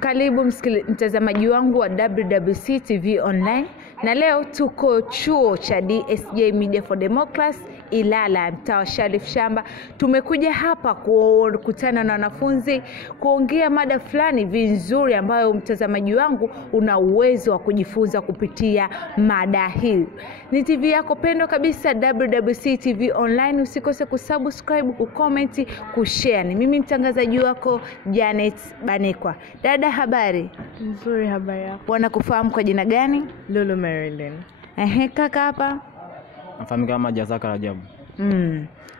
Karibu mtazamaji wangu wa WWC TV Online, na leo tuko chuo cha DSJ Media for Democracy Ilala, mtaa Sharif Shamba. Tumekuja hapa kukutana na wanafunzi kuongea mada fulani vizuri ambayo mtazamaji wangu una uwezo wa kujifunza kupitia mada hii. Ni TV yako pendwa kabisa WWC TV Online. Usikose kusubscribe, kucomment, kushare. Ni mimi mtangazaji wako Janet Banekwa. Dada, habari? Nzuri, habari yako? Wanakufahamu kwa jina gani? Lulu Marilyn. Kaka hapa? Nafahamika kama Jazaka Rajabu.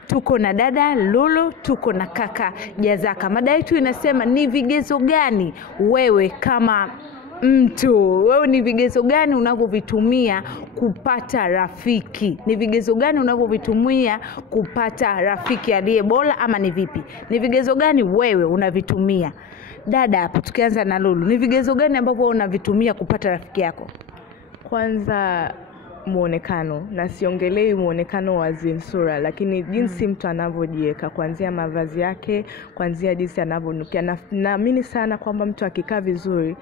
Tuko na dada Lulu, tuko na kaka Jazaka. Mada yetu inasema ni vigezo gani wewe kama wewe ni vigezo gani unavyovitumia kupata rafiki? Ni vigezo gani unavyovitumia kupata rafiki aliye bora, ama ni vipi? Ni vigezo gani wewe unavitumia? Dada hapo, tukianza na Lulu, ni vigezo gani ambavyo unavitumia kupata rafiki yako? Kwanza muonekano, na siongelei muonekano wa zinsura, lakini jinsi mtu anavyojiweka, kuanzia mavazi yake, kuanzia jinsi anavyonukia. Naamini sana kwamba mtu akikaa vizuri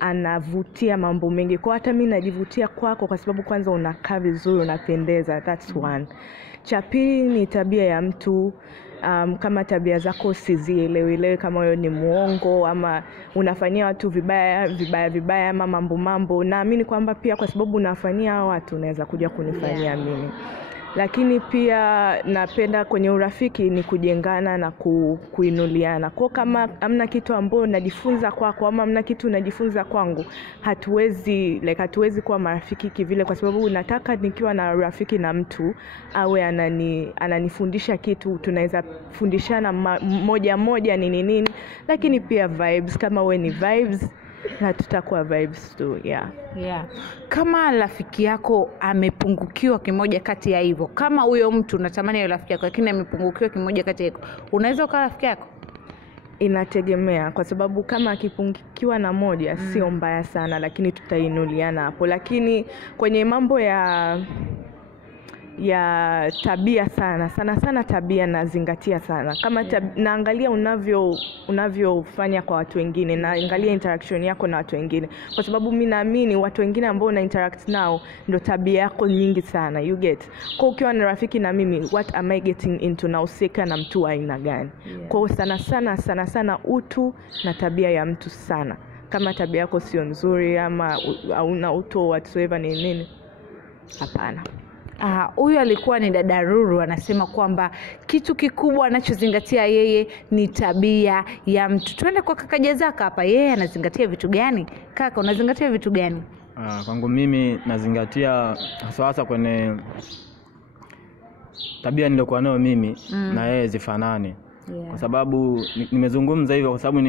anavutia mambo mengi. Kwa hata mimi najivutia kwako kwa sababu kwanza unakaa vizuri, unapendeza. That's one. Cha pili ni tabia ya mtu. Kama tabia zako sizielewi, kama wewe ni muongo ama unafanyia watu vibaya ama mambo, naamini kwamba pia kwa sababu unafanyia watu unaweza kuja kunifanyia mimi. Lakini pia napenda kwenye urafiki ni kujengana na kuinuliana. Kwa kama hamna kitu ambacho najifunza kwako ama hamna kitu najifunza kwangu, hatuwezi kuwa marafiki kivile, kwa sababu nataka nikiwa na rafiki na mtu awe ananifundisha kitu, tunaweza fundishana moja nini, lakini pia vibes, kama wewe ni vibes na tutakuwa vibes tu. Kama rafiki yako amepungukiwa kimoja kati ya hivyo, kama huyo mtu unatamani yule rafiki yako lakini amepungukiwa kimoja kati ya hivyo, unaweza kuwa rafiki yako? Inategemea, kwa sababu kama akipungukiwa na moja sio mbaya sana, lakini tutainuliana hapo. Lakini kwenye mambo ya tabia sana tabia nazingatia sana. Kama naangalia unavyofanya kwa watu wengine, naangalia interaction yako na watu wengine, kwa sababu mimi naamini watu wengine ambao una interact nao ndio tabia yako nyingi sana, you get. Kwa ukiwa na rafiki na mimi, what am I getting into, na usika na mtu wa aina gani? Kwa sana utu na tabia ya mtu sana. Kama tabia yako sio nzuri ama hauna utu whatsoever nini, hapana. Huyu alikuwa ni dada Lulu, anasema kwamba kitu kikubwa anachozingatia yeye ni tabia ya mtu. Twende kwa kaka Jazaka hapa, yeye anazingatia vitu gani? Kaka, unazingatia vitu gani? Kwangu mimi nazingatia hasa kwenye tabia niliyokuwa nayo mimi na yeye zifanane. Kwa sababu nimezungumza hivyo kwa sababu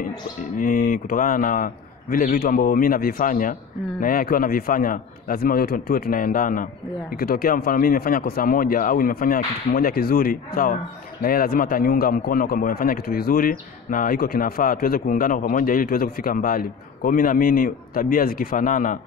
ni kutokana na vile vitu ambavyo mimi navifanya na yeye akiwa anavifanya, lazima tuwe tunaendana. Ikitokea mfano mimi nimefanya kosa moja au nimefanya kitu kimoja kizuri, sawa, na yeye lazima ataniunga mkono kwamba umefanya kitu kizuri na iko kinafaa, tuweze kuungana kwa pamoja ili tuweze kufika mbali. Kwa hiyo mimi naamini tabia zikifanana,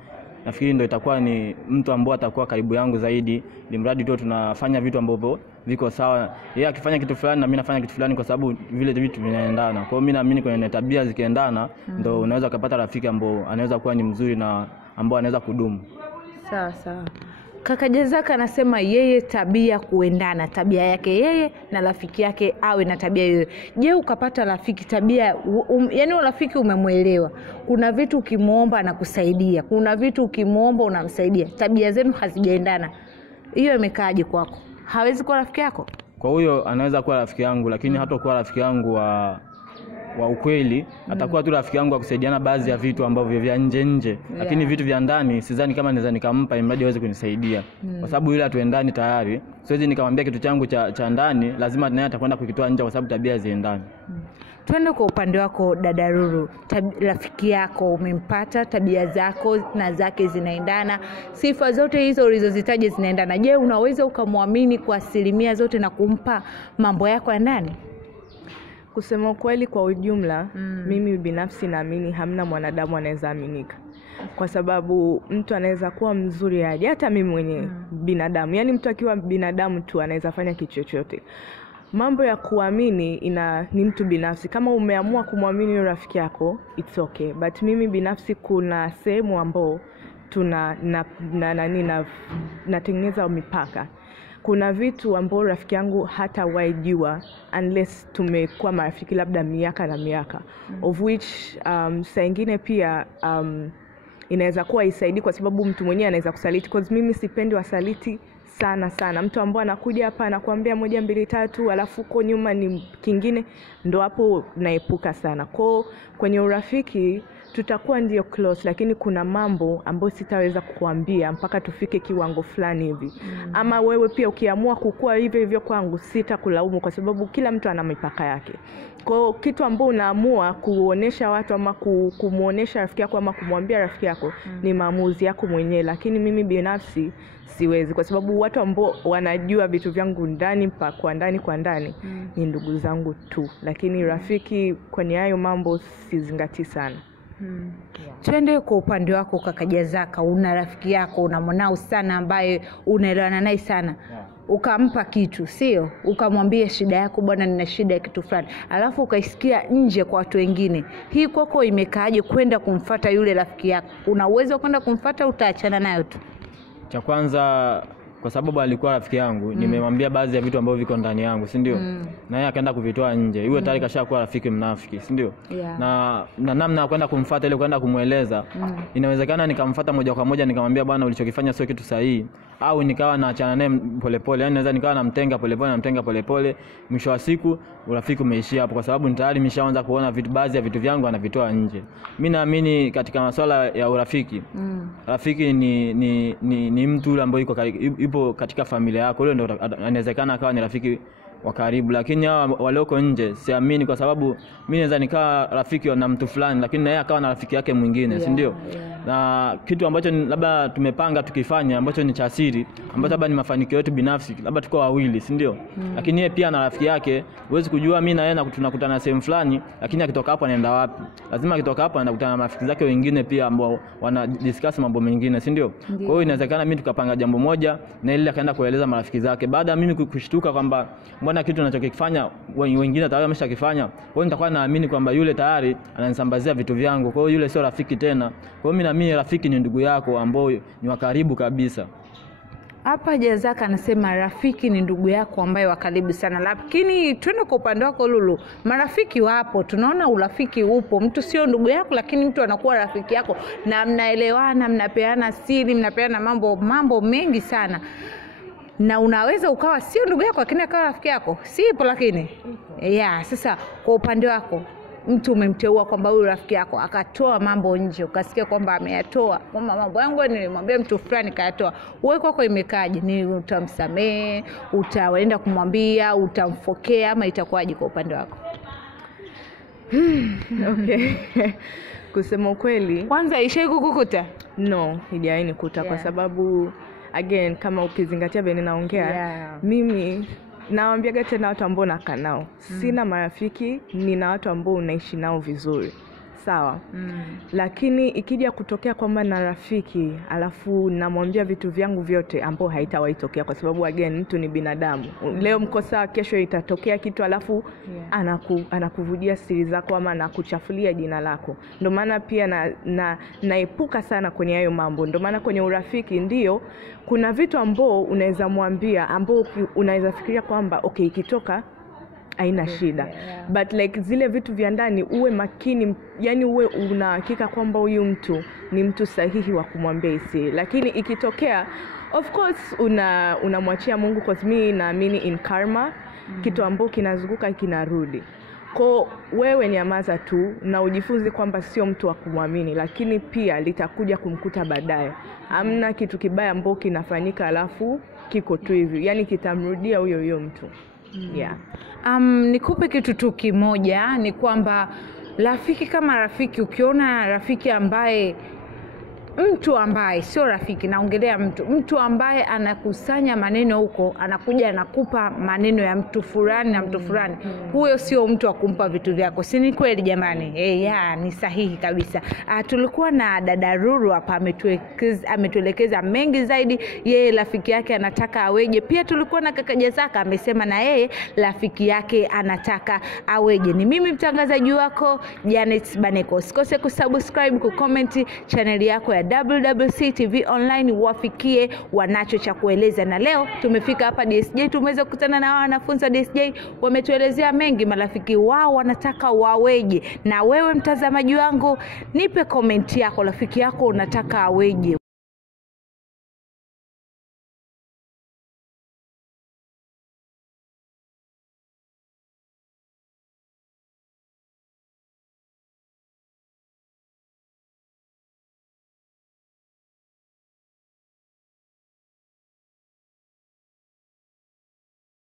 nafikiri ndio itakuwa ni mtu ambaye atakuwa karibu yangu zaidi, ni mradi tu tunafanya vitu ambavyo viko sawa. Yeye akifanya kitu fulani na mimi nafanya kitu fulani, kwa sababu vile vitu vinaendana. Kwa hiyo mimi naamini kwenye tabia zikiendana ndio unaweza kupata rafiki ambaye anaweza kuwa ni mzuri na ambaye anaweza kudumu. Sawa. Kaka Jazaka anasema yeye tabia kuendana, tabia yake yeye na rafiki yake awe na tabia hiyo. Je, ukapata rafiki tabia yani rafiki umemuelewa, kuna vitu ukimuomba anakusaidia, kuna vitu ukimuomba unamsaidia, tabia zenu hazijaendana, hiyo imekaaje kwako? Hawezi kuwa rafiki yako? Kwa huyo anaweza kuwa rafiki yangu, lakini hata kuwa rafiki yangu wa ukweli, atakuwa tu rafiki yangu wa kusaidiana baadhi ya vitu ambavyo vya nje. Lakini vitu vya ndani sidhani kama naweza nikampa imradi aweze kunisaidia. Kwa sababu yule atuendani tayari. Siwezi nikamwambia kitu changu cha ndani, lazima naye atakwenda kukitoa nje kwa sababu tabia ziendani. Twende kwa upande wako dada Lulu, rafiki yako umempata, tabia zako na zake zinaendana, sifa zote hizo ulizozitaja zinaendana. Je, unaweza ukamwamini kwa asilimia zote na kumpa mambo yako ya ndani? Kusema kweli, kwa ujumla mimi binafsi naamini hamna mwanadamu anaweza aminika. Kwa sababu mtu anaweza kuwa mzuri aje, hata mimi mwenyewe binadamu, yani mtu akiwa binadamu tu anaweza fanya kitu chochote. mambo ya kuamini ni mtu binafsi. Kama umeamua kumwamini yule rafiki yako, it's okay. But mimi binafsi kuna sehemu ambao natengeneza mipaka. Kuna vitu ambao rafiki yangu hata waijua unless tumekuwa marafiki labda miaka na miaka, of which saa ingine pia inaweza kuwa isaidi kwa sababu mtu mwenyewe anaweza kusaliti, because mimi sipendi wasaliti sana. Mtu ambaye anakuja hapa anakuambia 1 2 3 alafu uko nyuma ni kingine, ndo hapo naepuka sana. Kwenye urafiki tutakuwa ndio close, lakini kuna mambo ambayo sitaweza kukuambia mpaka tufike kiwango fulani hivi. Ama wewe pia ukiamua kukua hivyo kwangu, sitakulaumu kwa sababu kila mtu ana mipaka yake. Kitu ambacho unaamua kuonesha watu ama kumuonesha rafiki yako ama kumwambia rafiki yako ni maamuzi yako mwenyewe, lakini mimi binafsi siwezi, kwa sababu watu ambao wanajua vitu vyangu ndani kwa ndani ni ndugu zangu tu, lakini rafiki kwenye hayo mambo sizingatii sana. Twende kwa upande wako kaka Jazaka. Una rafiki yako unamwonao sana ambaye unaelewana naye sana, ukampa kitu, sio? Ukamwambia shida yako, bwana nina shida ya kitu fulani, alafu ukaisikia nje kwa watu wengine. Hii kwako imekaaje kwenda kumfuata yule rafiki yako? Una uwezo kwenda kumfuata, utaachana nayo tu? Cha kwanza, kwa sababu alikuwa rafiki yangu, nimemwambia baadhi ya vitu ambavyo viko ndani yangu, si ndio? Na yeye akaenda kuvitoa nje. Yule tayari kashakuwa rafiki mnafiki, si ndio? Na namna ya kwenda kumfuata ile kwenda kumueleza, inawezekana nikamfuata moja kwa moja nikamwambia bwana ulichokifanya sio kitu sahihi, au nikawa naachana naye polepole. Yani naweza nikawa namtenga polepole, mwisho wa siku urafiki umeishia hapo, kwa sababu tayari nimeshaanza kuona baadhi ya vitu vyangu anavitoa nje. Mimi naamini katika masuala ya urafiki, rafiki ni mtu yule ambaye yupo katika familia yako. Yule ndio inawezekana akawa ni rafiki wa karibu, lakini hao walioko nje siamini, kwa sababu mimi naweza nikaa rafiki na mtu fulani lakini na yeye akawa na rafiki yake mwingine, si ndio? Na kitu ambacho labda tumepanga tukifanya ambacho ni cha siri, ambacho labda ni mafanikio yetu binafsi, labda tuko wawili, si ndio? Lakini yeye pia na rafiki yake, huwezi kujua mimi na yeye tunakutana sehemu fulani, lakini akitoka hapo anaenda wapi? Lazima akitoka hapo anaenda kukutana na marafiki zake wengine pia ambao wana discuss mambo mengine, si ndio? Kwa hiyo inawezekana mimi tukapanga jambo moja na ile akaenda kueleza marafiki zake. Baada ya mimi kushtuka kwamba mbona kitu ninachokifanya wengine tayari wameshakifanya, kwa hiyo nitakuwa naamini kwamba yule tayari ananisambazia vitu vyangu, kwa hiyo yule sio rafiki tena. Kwa hiyo mimi naamini rafiki ni ndugu yako ambao ni wa karibu kabisa. Hapa Jazaka anasema rafiki ni ndugu yako ambaye wa karibu sana. Lakini twende kwa upande wako Lulu. Marafiki wapo, tunaona urafiki upo. Mtu sio ndugu yako lakini mtu anakuwa rafiki yako na mnaelewana, mnapeana siri, mnapeana mambo mengi sana. Na unaweza ukawa sio ndugu yako lakini akawa rafiki yako. Sipo lakini. Sasa kwa upande wako mtu umemteua kwamba huyu rafiki yako akatoa mambo nje, ukasikia kwamba ameyatoa, kwamba mambo yangu nilimwambia mtu fulani kayatoa, wewe kwako imekaje? Ni utamsamee, utaenda kumwambia, utamfokea, ama itakuwaje kwa upande wako? Okay. Kusema ukweli, kwanza ishai kukukuta? No, haijawahi nikuta kwa sababu again kama ukizingatia vile ninaongea, mimi nawaambiaga tena watu ambao nakaa nao, sina marafiki, nina watu ambao unaishi nao vizuri. Sawa. Lakini ikija kutokea kwamba na rafiki alafu namwambia vitu vyangu vyote, ambao haitawahi tokea kwa sababu again mtu ni binadamu. Leo mko sawa, kesho itatokea kitu alafu anakuvudia siri zako ama anakuchafulia jina lako. Ndio maana pia naepuka sana kwenye hayo mambo. Ndio maana kwenye urafiki ndio kuna vitu ambao unaweza mwambia, ambao unaweza fikiria kwamba okay ikitoka haina shida, but like zile vitu vya ndani uwe makini, yani uwe unahakika kwamba huyu mtu ni mtu sahihi wa kumwambia hisi. Lakini ikitokea of course unamwachia Mungu, kwa sababu mimi naamini in karma, kitu ambacho kinazunguka kinarudi. Kwa wewe nyamaza tu na ujifunze kwamba sio mtu wa kumwamini, lakini pia litakuja kumkuta baadaye. Hamna kitu kibaya ambacho kinafanyika alafu kiko tu hivi, yani kitamrudia huyo mtu. Nikupe kitu tu kimoja, ni kwamba rafiki kama rafiki, ukiona rafiki ambaye mtu ambaye sio rafiki, naongelea mtu ambaye anakusanya maneno huko, anakuja anakupa maneno ya mtu fulani na mtu fulani, huyo sio mtu wa kumpa vitu vyako. Si ni kweli jamani? Ni sahihi kabisa. Tulikuwa na dada Ruru hapa, ametuelekeza mengi zaidi, yeye rafiki yake anataka aweje. Pia tulikuwa na kaka Jazaka, amesema na yeye rafiki yake anataka aweje. Ni mimi mtangazaji wako Janet Baneko. Usikose kusubscribe, kucomment channel yako ya WWC TV Online, wafikie wanacho cha kueleza. Na leo tumefika hapa DSJ, tumeweza kukutana na wanafunzi wa DSJ, wametuelezea mengi marafiki wao wanataka waweje. Na wewe mtazamaji wangu, nipe comment yako, rafiki yako unataka aweje?